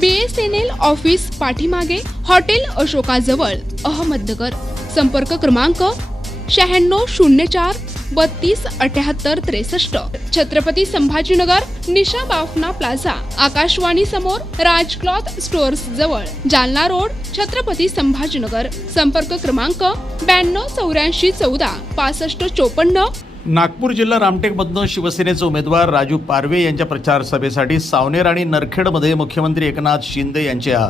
B S N L office पाठीमागे hotel अशोकाजवळ अहमदनगर. संपर्क क्रमांक शहाण्णव शून्य चार बत्तीस अठ्याहत्तर त्रेसष्ट. छत्रपती संभाजीनगर निशा बाफना प्लाझा आकाशवाणी समोर राज क्लॉथ स्टोअर्स जवळ जालना रोड छत्रपती संभाजीनगर. संपर्क क्रमांक ब्याण्णव चौऱ्याऐंशी चौदा पासष्ट चोपन्न नागपूर जिल्हा रामटेकमधनं शिवसेनेचे उमेदवार राजू पारवे यांच्या प्रचार सभेसाठी सावनेर आणि नरखेडमध्ये मुख्यमंत्री एकनाथ शिंदे यांच्या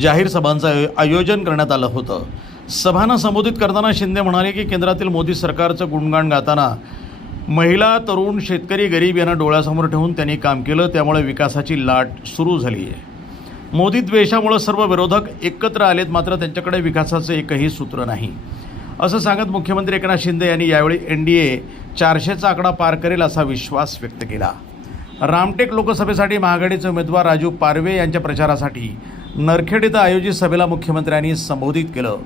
जाहीर सभांचं आयोजन करण्यात आलं होतं. सभांना संबोधित करताना शिंदे म्हणाले की केंद्रातील मोदी सरकारचं गुणगान गाताना महिला तरुण शेतकरी गरीब यांना डोळ्यासमोर ठेवून त्यांनी काम केलं त्यामुळे विकासाची लाट सुरू झाली आहे मोदी द्वेषामुळे सर्व विरोधक एकत्र आलेत मात्र त्यांच्याकडे विकासाचं एकही सूत्र नाही. असं सांगत मुख्यमंत्री एकनाथ शिंदे यांनी यावेळी एन डी ए चारशेचा आकडा पार करेल असा विश्वास व्यक्त केला. रामटेक लोकसभेसाठी महाआघाडीचे उमेदवार राजू पारवे यांच्या प्रचारासाठी नरखेड इथं आयोजित सभेला मुख्यमंत्र्यांनी संबोधित केलं.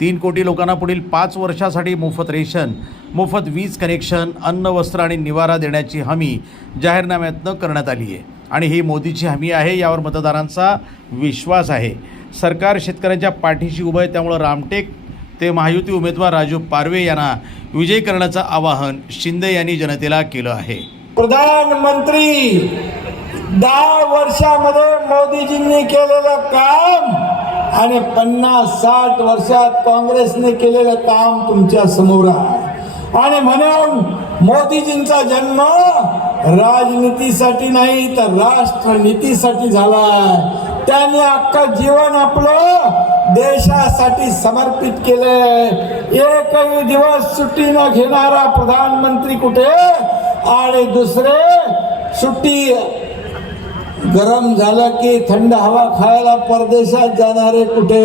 तीन कोटी लोकांना पुढील पाच वर्षासाठी मोफत रेशन मोफत वीज कनेक्शन अन्न वस्त्र आणि निवारा देण्याची हमी जाहीरनाम्यातनं करण्यात आली आहे. आणि ही मोदीची हमी आहे यावर मतदारांचा विश्वास आहे. सरकार शेतकऱ्यांच्या पाठीशी उभं आहे त्यामुळं रामटेक ते महायुती उमेदवार राजू पारवे यांना विजयी करण्याचं आवाहन शिंदे यांनी जनतेला केलं आहे. प्रधानमंत्री दहा वर्षामध्ये मोदीजींनी केलेलं काम आणि पन्नास साठ वर्षात काँग्रेसने केलेलं काम तुमच्यासमोर आहे. आणि म्हणून मोदीजींचा जन्म राजनीतीसाठी नाही तर राष्ट्रनीतीसाठी झाला त्यांनी अख्खं जीवन आपलं देशासाठी समर्पित केलंय. एकही दिवस सुट्टी न घेणारा प्रधानमंत्री कुठे? आणि दुसरे सुट्टी गरम झालं की थंड हवा खायला परदेशात जाणारे कुठे?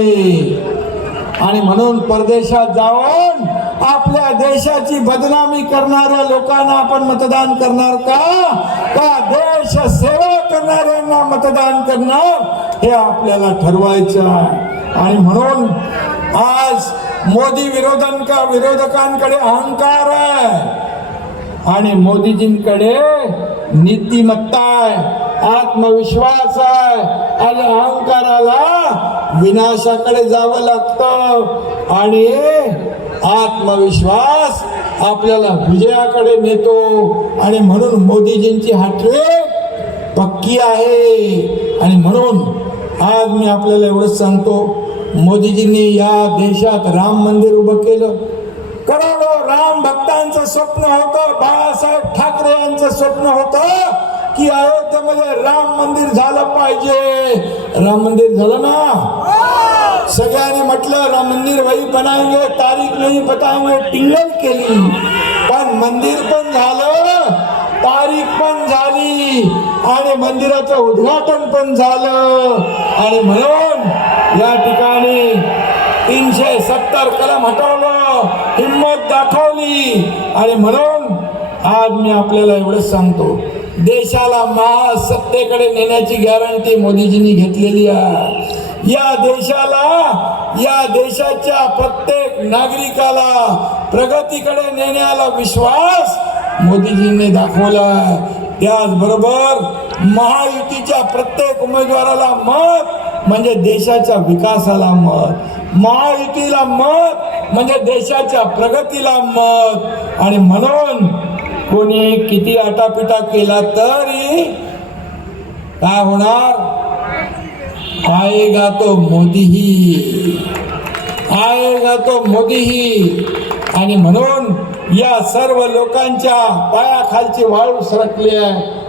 आणि म्हणून परदेशात जाऊन आपल्या देशाची बदनामी करणाऱ्या लोकांना आपण मतदान करणार का? का देश सेवा करणाऱ्यांना मतदान करणार? हे आपल्याला ठरवायचं आहे. आणि म्हणून आज मोदी विरोधांका विरोधकांकडे अहंकार आहे. आणि मोदीजींकडे नीतिमत्ता आहे आत्मविश्वास आहे. आणि अहंकाराला विनाशाकडे जावं लागतं. आणि आत्मविश्वास आपल्याला विजयाकडे नेतो. आणि म्हणून मोदीजींची हाटवे पक्की आहे. आणि म्हणून आज मी आपल्याला एवढंच सांगतो मोदीजींनी या देशात राम मंदिर उभं केलं. करोडो राम भक्तांचं स्वप्न होतं बाळासाहेब ठाकरे यांचं स्वप्न होतं की अयोध्येमध्ये राम मंदिर झालं पाहिजे. राम मंदिर झालं ना? सगळ्यांनी म्हटलं राम मंदिर वही बनाएंगे तारीख नाही बताएंगे टिंगल केली पण मंदिर पण झालं तारीख पण झाली आणि मंदिराचं उद्घाटन पण झालं. आणि म्हणून या ठिकाणी तीनशे सत्तर कलम हटवलं हिंमत दाखवली. आणि म्हणून आज मी आपल्याला एवढंच सांगतो देशाला महासत्तेकडे नेण्याची गॅरंटी मोदीजींनी घेतलेली आहे. या देशाला या देशाच्या प्रत्येक नागरिकाला प्रगतीकडे नेण्याला विश्वास मोदीजींनी दाखवला त्याचबरोबर महायुतीच्या प्रत्येक उमेदवाराला मत म्हणजे देशाच्या विकासाला मत. महायुतीला मत म्हणजे देशाच्या प्रगतीला मत. आणि म्हणून कोणी किती आटापिटा केला तरी काय होणार? आएगा तो मोदी ही आएगा तो मोदी ही आणि म्हणून या सर्व लोकांच्या पायाखालची वाळू सरकली आहे.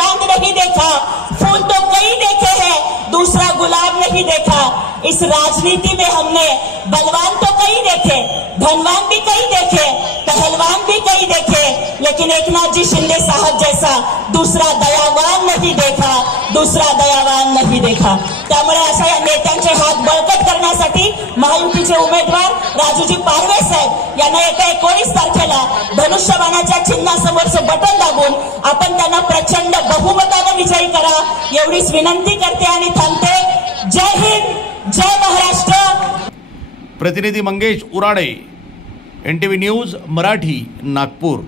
चांद नहीं देखा फूल तो कई देखे हैं दूसरा गुलाब नहीं देखा। इस राजनीति में हमने बलवान तो कई देखे धनवान भी कई देखे पहलवान भी कई देखे लेकिन एक नाथ जी शिंदे साहब जैसा दूसरा दयावान नहीं देखा दूसरा दयावान नहीं देखा। त्यामुळे अशा या नेत्यांचे हात बळकट करण्यासाठी महायुतीचे उमेदवार राजूजी पारवे साहेब यांना येत्या एकोणीस तारखेला धनुष्यबाणाच्या चिन्हासमोरचं बटन दाबून आपण त्यांना प्रचंड बहुमतानं विजयी करा एवढीच विनंती करते आणि थांबते. जय हिंद जय महाराष्ट्र. प्रतिनिधी Mangesh Urade N T V news Marathi Nagpur.